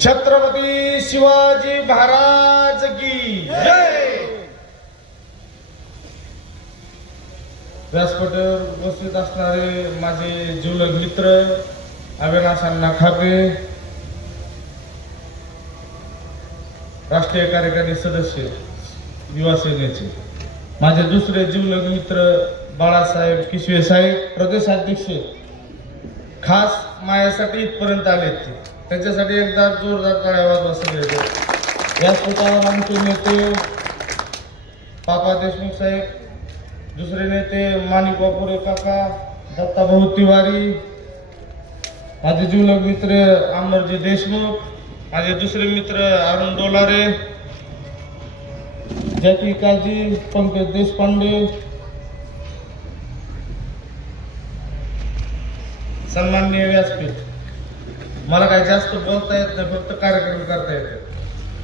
छत्रपती शिवाजी महाराज की जय। व्यासपीठावर उपस्थित असणारे माझे जीवलग मित्र अविनाश अण्णा खापे, राष्ट्रीय कार्यकारी सदस्य युवा सेनेचे, माझे दुसरे जीवलग मित्र बाळासाहेब किशवे साहेब, प्रदेशाध्यक्ष, खास माझ्यासाठी इथपर्यंत आलेत, त्यांच्यासाठी एकदा जोरदार टाळ्या वाजवा सगळे। व्यासपीठावर आमचे नेते पापा देशमुख साहेब, दुसरे नेते माणिक वापुरे काका, दत्ताभाऊ तिवारी, माझे जीवलग मित्र अमरजी देशमुख, माझे दुसरे मित्र अरुण डोलारे, जॅकी काजी, पंकज देशपांडे, सन्माननीय व्यासपीठ। मला काही जास्त बोलता येत नाही, फक्त कार्यक्रम करता येतो,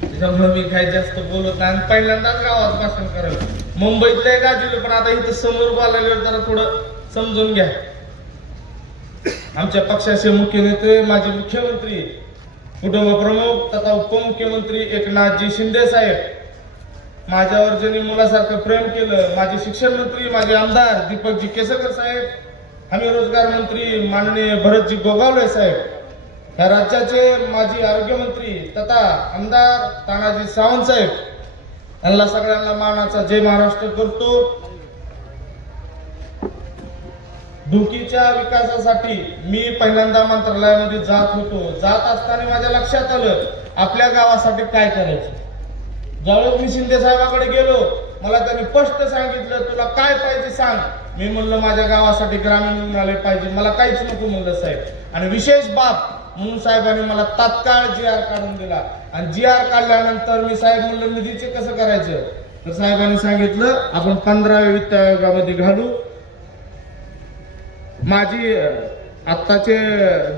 त्याच्यामुळे मी काही जास्त बोलत नाही। पहिल्यांदाच गावात भाषण करायला मुंबईतले गाजवले, पण आता इथं समोर बोलायला जरा थोडं समजून घ्या। आमच्या पक्षाचे मुख्य नेते माजी मुख्यमंत्री, कुटुंब प्रमुख तथा उपमुख्यमंत्री एकनाथजी शिंदे साहेब, माझ्यावर ज्यांनी मुलासारखं प्रेम केलं, माझे शिक्षण मंत्री, माझे आमदार दीपकजी केसरकर साहेब, हमी रोजगार मंत्री माननीय भरतजी गोगावले साहेब, या राज्याचे माजी आरोग्यमंत्री तथा आमदार तानाजी सावंत साहेब, यांना सगळ्यांना मानाचा जय महाराष्ट्र करतो। ढुकीच्या विकासासाठी मी पहिल्यांदा मंत्रालयामध्ये जात होतो, जात असताना माझ्या लक्षात आलं आपल्या गावासाठी काय करायचं। ज्यावेळेस मी शिंदे साहेबांकडे गेलो, मला त्यांनी स्पष्ट सांगितलं तुला काय पाहिजे सांग। मी म्हणलं माझ्या गावासाठी ग्रामीण रुग्णालय पाहिजे, मला काहीच नको म्हणलं साहेब। आणि विशेष बाब म्हणून साहेबांनी मला तात्काळ GR काढून दिला, आणि GR काढल्यानंतर मी साहेब म्हणलं निधीचे कसं करायचं, तर साहेबांनी सांगितलं आपण 15व्या वित्त आयोगामध्ये घालू। माझी आत्ताचे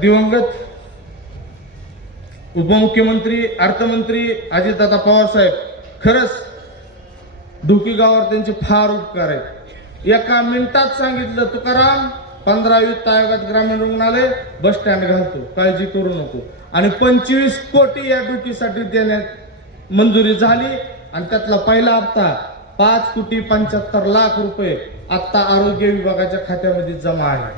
दिवंगत उपमुख्यमंत्री अर्थमंत्री अजितदादा पवार साहेब, खरंच ढुकी गावावर त्यांचे फार उपकार आहेत। एका मिनिटात सांगितलं तुकाराम 15 वित्त आयोगात ग्रामीण रुग्णालय बस स्टँड घालतो, काळजी करू नको। आणि 25 कोटी या ढुकीसाठी देण्यात मंजुरी झाली, आणि त्यातला पहिला हप्ता 5,75,00,000 रुपये आता आरोग्य विभागाच्या खात्यामध्ये जमा आहे।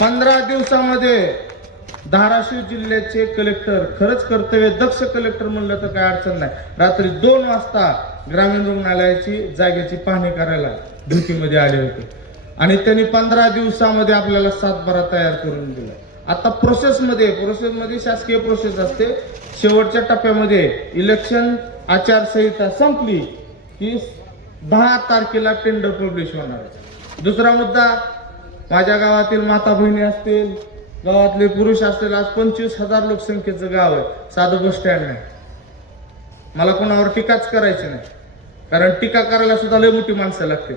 15 दिवसामध्ये धाराशिव जिल्ह्याचे कलेक्टर, खरंच कर्तव्य दक्ष कलेक्टर म्हणलं तर काय अडचण नाही, रात्री 2 वाजता ग्रामीण रुग्णालयाची जागेची पाहणी करायला ढुकीमध्ये आले होते, आणि त्यांनी 15 दिवसामध्ये आपल्याला सातबारा तयार करून दिला। आता प्रोसेसमध्ये शासकीय प्रोसेस असते, शेवटच्या टप्प्यामध्ये इलेक्शन आचारसंहिता संपली की 10 तारखेला टेंडर पब्लिश होणार आहे। दुसरा मुद्दा, माझ्या गावातील माता बहिणी असतील, गावातले पुरुष असतील, आज 25,000 लोकसंख्येचं गाव आहे, साधं बस स्टँड नाही। मला कोणावर टीकाच करायची नाही, कारण टीका करायला सुद्धा लय मोठी माणसं लागते,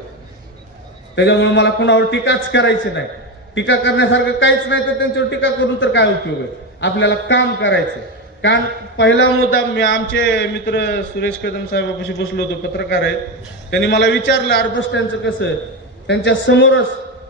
त्याच्यामुळे मला कोणावर टीकाच करायची नाही। टीका करण्यासारखं काहीच नाही, तर त्यांच्यावर टीका करून तर काय उपयोग आहे, आपल्याला काम करायचं। कारण पहिला मुद्दा, मी आमचे मित्र सुरेश कदम साहेबांपाशी बसलो होतो, पत्रकार आहेत, त्यांनी मला विचारलं अरे बस स्टँडचं कसं, त्यांच्या समोरच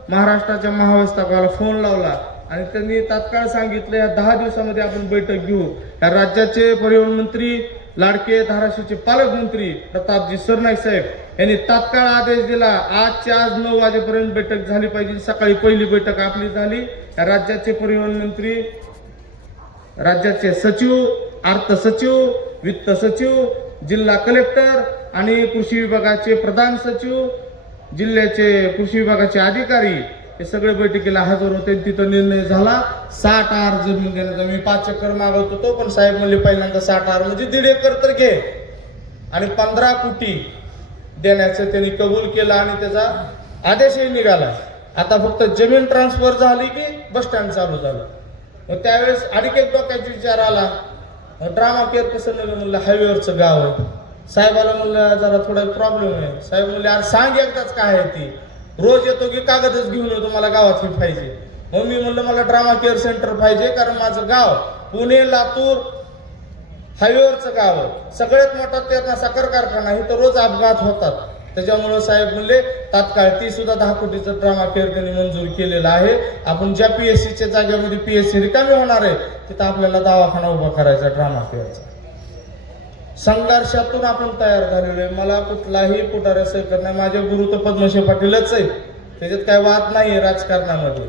महाराष्ट्राच्या महाव्यवस्थापकाला फोन लावला, आणि त्यांनी तात्काळ सांगितलं या 10 दिवसामध्ये आपण बैठक घेऊ। या राज्याचे परिवहन मंत्री, लाडके धाराशिवचे पालकमंत्री प्रतापजी सरनाईक साहेब यांनी तात्काळ आदेश दिला, आजच्या आज 9 वाजेपर्यंत बैठक झाली पाहिजे। सकाळी पहिली बैठक आपली झाली। या राज्याचे परिवहन मंत्री, राज्याचे सचिव, अर्थ सचिव, वित्त सचिव, जिल्हा कलेक्टर आणि कृषी विभागाचे प्रधान सचिव, जिल्ह्याचे कृषी विभागाचे अधिकारी हे सगळे बैठकीला हजर होते। तिथं निर्णय झाला 60 आर जमीन देण्याचा। मी 5 चक्कर मागवत होतो, पण साहेब म्हणले पहिल्यांदा 60 आर म्हणजे 1.5 एकर तर घे, आणि 15 कोटी देण्याचं त्यांनी कबूल केलं, आणि त्याचा आदेशही निघाला। आता फक्त जमीन ट्रान्सफर झाली की बस स्टँड चालू झालं। मग त्यावेळेस आणखी एक डोक्याचा विचार आला, ड्रामा केअर कसं नव्हे म्हणलं, हायवेवरचं गाव आहे. साहेबाला म्हणलं जरा थोडा प्रॉब्लेम आहे. साहेब म्हणले अरे सांग एकदाच काय आहे ती, रोज येतो की कागदच घेऊन येतो, मला गावात ही पाहिजे. मग मी म्हणलं मला ड्रामा केअर सेंटर पाहिजे, कारण माझं गाव पुणे लातूर हायवेवरचं गाव आहे, सगळ्यात मोठा तेरणा साखर कारखाना, इथं रोज अपघात होतात. त्याच्यामुळे साहेब म्हणले तात्काळ ती सुद्धा 10 कोटीचं ड्रामा केअर त्यांनी मंजूर केलेलं आहे. आपण ज्या PSCच्या जागेमध्ये PSC रिकामी होणार आहे तिथं आपल्याला दवाखाना उभा करायचा ड्रामा केअरचा. संघर्षातून आपण तयार झालेलो आहे. मला कुठलाही पुढाऱ्या सहकार नाही, माझे गुरु तर पद्मश्री पाटीलच आहे, त्याच्यात काय वाद नाही राजकारणामध्ये.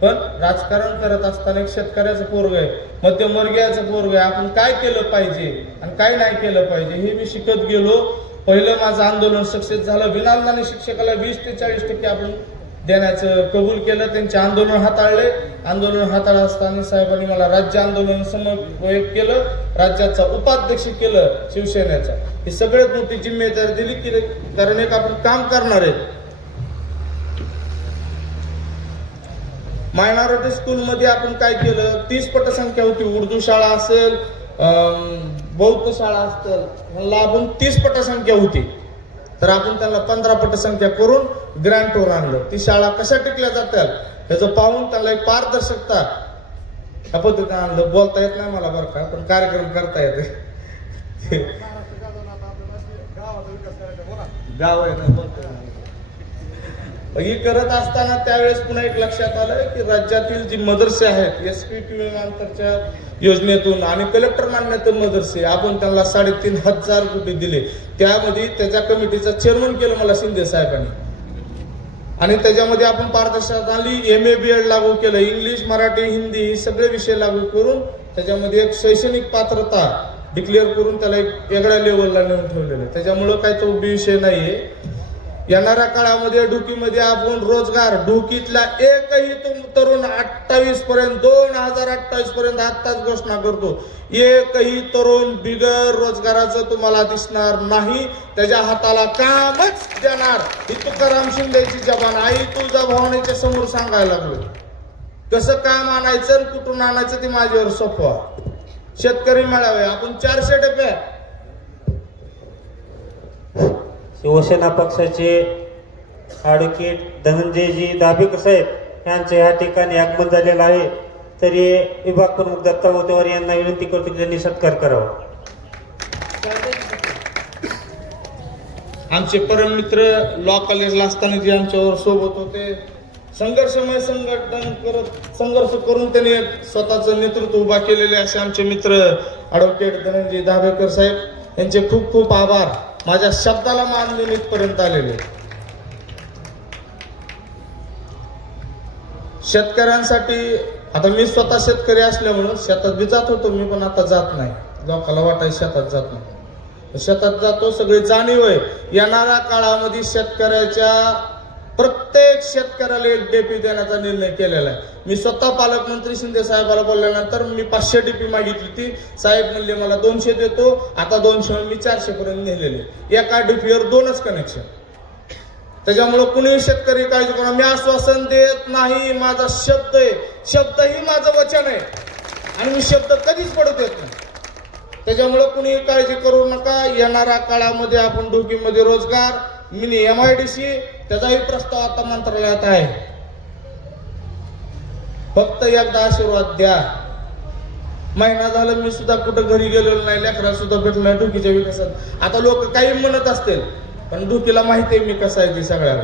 पण राजकारण करत असताना एक शेतकऱ्याचं पोरग आहे, मध्यमवर्गीयाचं पोरग आहे, आपण काय केलं पाहिजे आणि काय नाही केलं पाहिजे हे मी शिकत गेलो. पहिलं माझं आंदोलन सक्सेस झालं. विनालनाने शिक्षकाला 20 ते 40% आपण देण्याचं कबूल केलं. त्यांचे आंदोलन हाताळले. आंदोलन हाताळत असताना साहेबांनी मला राज्य आंदोलन समन्वयक केलं, राज्याचा उपाध्यक्ष केलं शिवसेनेचा. ही सगळ्यात मोठी जिम्मेदारी दिली की कारण एक आपण काम करणार आहे. मायनॉरिटी स्कूलमध्ये आपण काय केलं, 30 पटसंख्या होती. उर्दू शाळा असेल, बौद्ध शाळा असतील, ह्याला आपण 30 पटसंख्या होती, तर आपण त्यांना 15 पटसंख्या करून ग्रँटवर आणलं. ती शाळा कशा टिकल्या जातात ह्याचं पाहून त्याला एक पारदर्शकता ह्या पद्धतीने आणलं. बोलता येत नाही मला बरं का, पण कार्यक्रम करता येते. गाव आहे ना बोलता. ही करत असताना त्यावेळेस पुन्हा एक लक्षात आलं की राज्यातील जी मदरसे आहेत SPP विमानतळच्या योजनेतून आणि कलेक्टर मान्यतेतून मदरसे आपण त्यांना 3,500 कोटी दिले. त्यामध्ये त्याच्या कमिटीचा चेअरमन केलं मला शिंदे साहेबांनी, आणि त्याच्यामध्ये आपण पारदर्शकता आली. MA BEd लागू केलं, इंग्लिश मराठी हिंदी हे सगळे विषय लागू करून त्याच्यामध्ये एक शैक्षणिक पात्रता डिक्लेअर करून त्याला एक वेगळ्या लेवलला नेऊन ठेवलेलं. त्याच्यामुळं काही तो विषय नाहीये. येणाऱ्या काळामध्ये ढुकीमध्ये आपण रोजगार, ढुकीतला एकही तरुण 28 पर्यंत 2028 पर्यंत आत्ताच घोषणा करतो, एकही तरुण बिगर रोजगाराचं तुम्हाला दिसणार नाही. त्याच्या हाताला कामच देणार. ही तुकाराम शिंदेची जबान. आई तुझ्या भावनेच्या समोर सांगायला लागलो, कसं काम आणायचं आणि कुठून आणायचं ते माझ्यावर सोपवा. शेतकरी मेळावे आपण 400 डबे. शिवसेना पक्षाचे ॲडव्होकेट धनंजयजी दाभेकर साहेब यांचं या ठिकाणी आगमन झालेलं आहे. तरी विभाग प्रमुख दत्ता होतेवार यांना विनंती करतो की त्यांनी सत्कार करावा. आमचे परम मित्र लॉ कॉलेजला असताना जे आमच्यावर सोबत होते, संघर्षमय संघर्ष करून त्यांनी स्वतःचं नेतृत्व उभा केलेले असे आमचे मित्र ॲडव्होकेट धनंजय दाभेकर साहेब यांचे खूप खूप आभार. माझ्या शब्दाला मान देऊन इथपर्यंत आलेले. शेतकऱ्यांसाठी आता मी स्वतः शेतकरी असल्यामुळं शेतात बी जात होतो मी, पण आता जात नाही. लोकांना वाटायचं शेतात जात नाही, शेतात जातो. सगळी जाणीव आहे. येणाऱ्या काळामध्ये शेतकऱ्याच्या प्रत्येक शेतकऱ्याला 1 DP देण्याचा निर्णय केलेला आहे. मी स्वतः पालकमंत्री शिंदे साहेबाला बोलल्यानंतर मी 500 DP मागितली ती. साहेब म्हणले मला 200 देतो. आता 200 मी 400 पर्यंत नेलेले. एका DPवर 2च कनेक्शन. त्याच्यामुळे कुणीही शेतकरी काळजी करा, मी आश्वासन देत नाही. माझा शब्द आहे, शब्द ही माझं वचन आहे आणि मी शब्द कधीच पडू देत नाही. त्याच्यामुळे कुणीही काळजी करू नका. येणाऱ्या काळामध्ये आपण ढोकीमध्ये रोजगार, मिनी MIDC त्याचाही प्रस्ताव आता मंत्रालयात आहे. फक्त एकदा आशीर्वाद द्या. महिना झालं मी सुद्धा कुठं घरी गेलेलो नाही, लेकरा सुद्धा भेटलो नाही ढुकीच्या विकासात. आता लोक काही म्हणत असतील, पण ढुकीला माहिती आहे मी कसा आहे ती सगळ्याला.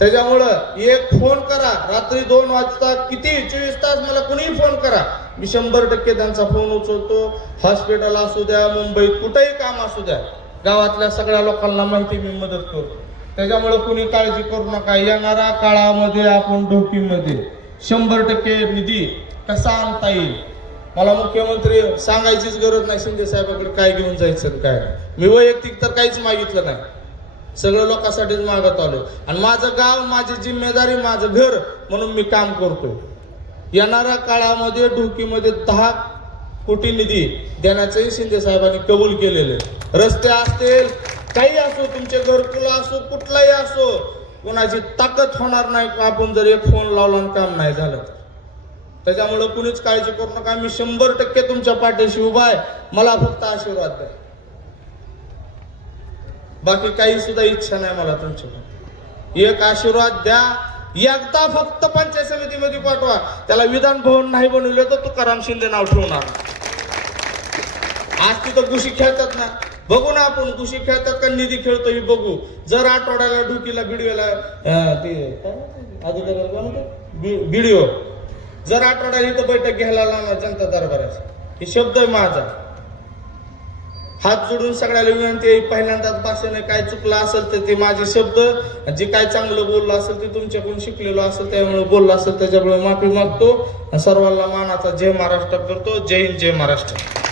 त्याच्यामुळं एक फोन करा, रात्री 2 वाजता किती 24 तास मला कुणीही फोन करा, मी 100% त्यांचा फोन उचलतो. हॉस्पिटल असू द्या, मुंबईत कुठेही काम असू द्या, गावातल्या सगळ्या लोकांना माहिती मी मदत करतो. त्याच्यामुळे कुणी काळजी करू नका. येणाऱ्या काळामध्ये आपण ढोकीमध्ये 100% निधी कसा आणता येईल. मला मुख्यमंत्री सांगायचीच गरज नाही शिंदे साहेबांकडे काय घेऊन जायचं काय नाही. मी वैयक्तिक तर काहीच मागितलं नाही, सगळं लोकांसाठीच मागत आलो. आणि माझं गाव, माझी जिम्मेदारी, माझं घर म्हणून मी काम करतोय. येणाऱ्या काळामध्ये ढोकीमध्ये 10 कोटी निधी देण्याचंही शिंदे साहेबांनी कबूल केलेलं आहे. रस्ते असतील, काही असो, तुमचे घरकुल असो, कुठलाही असो, कोणाची ताकद होणार नाही आपण जर एक फोन लावला आणि काम नाही झालं. त्याच्यामुळे कुणीच काळजी करू नका. मी 100% तुमच्या पाठीशी उभा आहे. मला फक्त आशीर्वाद द्या. बाकी काही सुद्धा इच्छा नाही मला तुमच्याकडे. एक आशीर्वाद द्या. एकदा फक्त पंचायत समितीमध्ये पाठवा. त्याला विधान भवन नाही बनवलं तर तुकाराम शिंदे नाव ठेवणार. आज तिथं गुशी खेळतात ना, बघू ना आपण गुशी खेळतात का निधी खेळतो हे बघू. जर आठवड्याला डुकीला बिडव्याला व्हिडिओ जर आठवड्याला इथं बैठक घ्यायला लावणार जनता दरबाराची. हे शब्द आहे माझा. हात जोडून सगळ्याला विनंती आहे. पहिल्यांदाच भाषण काय चुकलं असेल तर ते माझे शब्द, जे काय चांगलं बोललं असेल ते तुमच्याकडून शिकलेलो असेल त्यामुळे बोललं असेल त्याच्यामुळे माफी मागतो. सर्वांना मानाचा जय महाराष्ट्र करतो. जय हिंद, जय महाराष्ट्र.